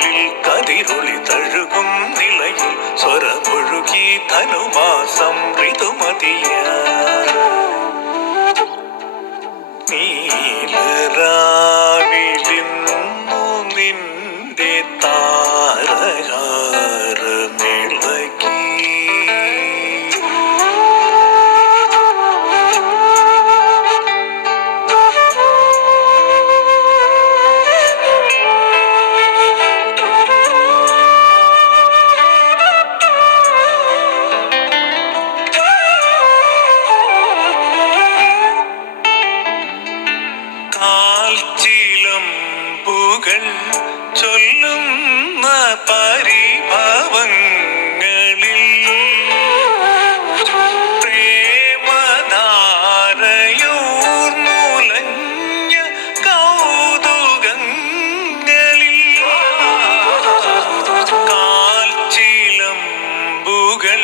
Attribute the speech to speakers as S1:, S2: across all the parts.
S1: கடலில் கதிரொளி தழுகும் நிலையில் சொரமொழுகி தனுமாசம் ரிதுமதியா. ചൊല്ലുന്ന പരിഭാവങ്ങളിൽ പ്രേമധാരയൂർമുലഞ്ഞ കൗതുകങ്ങളിൽ കാൽച്ചിലമ്പുകൾ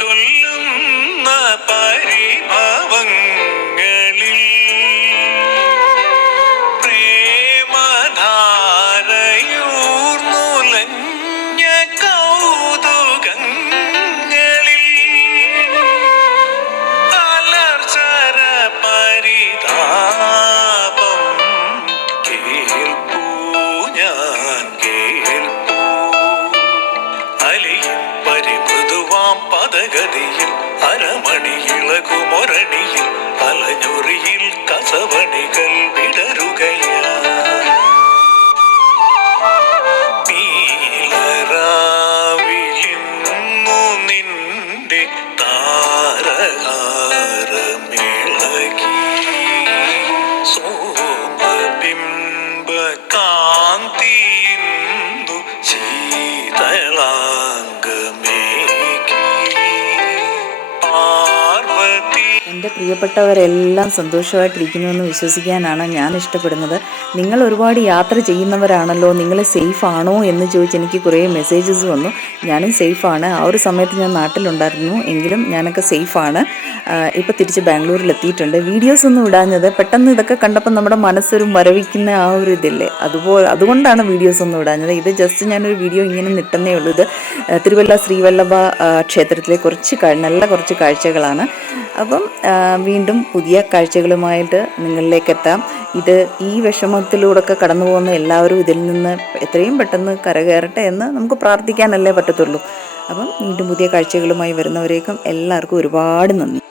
S1: ചൊല്ലുന്ന പരിഭവങ്ങളിൽ പദഗതിയിൽ അരമണിയിളകുമൊരണിയിൽ അലഞ്ഞൊറിയിൽ കസവണികൾ വിടരുകയാ. നീലരാവിലിന്നു നിന്റെ താരഹാരമിളകി
S2: എന്റെ പ്രിയപ്പെട്ടവരെല്ലാം സന്തോഷമായിട്ടിരിക്കുന്നുവെന്ന് വിശ്വസിക്കാനാണ് ഞാൻ ഇഷ്ടപ്പെടുന്നത്. നിങ്ങൾ ഒരുപാട് യാത്ര ചെയ്യുന്നവരാണല്ലോ നിങ്ങൾ സേഫ് ആണോ എന്ന് ചോദിച്ച് എനിക്ക് കുറേ മെസ്സേജസ് വന്നു. ഞാനും സേഫാണ്. ആ ഒരു സമയത്ത് ഞാൻ നാട്ടിലുണ്ടായിരുന്നു എങ്കിലും ഞാനൊക്കെ സേഫാണ്. ഇപ്പോൾ തിരിച്ച് ബാംഗ്ലൂരിൽ എത്തിയിട്ടുണ്ട് വീഡിയോസ് ഒന്നും ഇടാഞ്ഞത് പെട്ടെന്ന് ഇതൊക്കെ കണ്ടപ്പോൾ നമ്മുടെ മനസ്സൊരു മരവിക്കുന്ന ആ ഒരു ഇതില്ലേ? അതുപോലെ അതുകൊണ്ടാണ് വീഡിയോസ് ഒന്നും ഇടാഞ്ഞത്. ഇത് ജസ്റ്റ് ഞാനൊരു വീഡിയോ ഇങ്ങനെ നിട്ടുന്നേ ഉള്ളൂ. ഇത് തിരുവല്ല ശ്രീവല്ലഭ ക്ഷേത്രത്തിലെ കുറച്ച് നല്ല കുറച്ച് കാഴ്ചകളാണ്. അപ്പം വീണ്ടും പുതിയ കാഴ്ചകളുമായിട്ട് നിങ്ങളിലേക്ക് എത്താം ഇത് ഈ വിഷമത്തിലൂടെയൊക്കെ കടന്നു പോകുന്ന എല്ലാവരും ഇതിൽ നിന്ന് എത്രയും പെട്ടെന്ന് കരകയറട്ടെ എന്ന് നമുക്ക് പ്രാർത്ഥിക്കാനല്ലേ പറ്റത്തുള്ളൂ. അപ്പം വീണ്ടും പുതിയ കാഴ്ചകളുമായി വരുന്നവരേക്കും എല്ലാവർക്കും ഒരുപാട് നന്ദി.